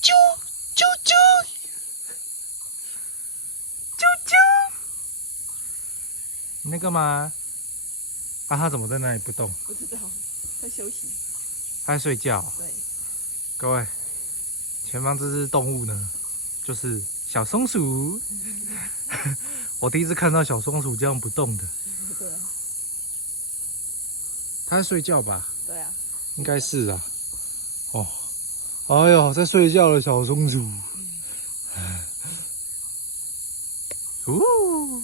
啾啾啾啾啾！你在干嘛？啊，它怎么在那里不动？不知道，在休息。它在睡觉。对，各位，前方这只动物呢，就是小松鼠。我第一次看到小松鼠这样不动的。对啊，它在睡觉吧？对啊，应该是啊。哦，哎呦，在睡觉的小松鼠。呜。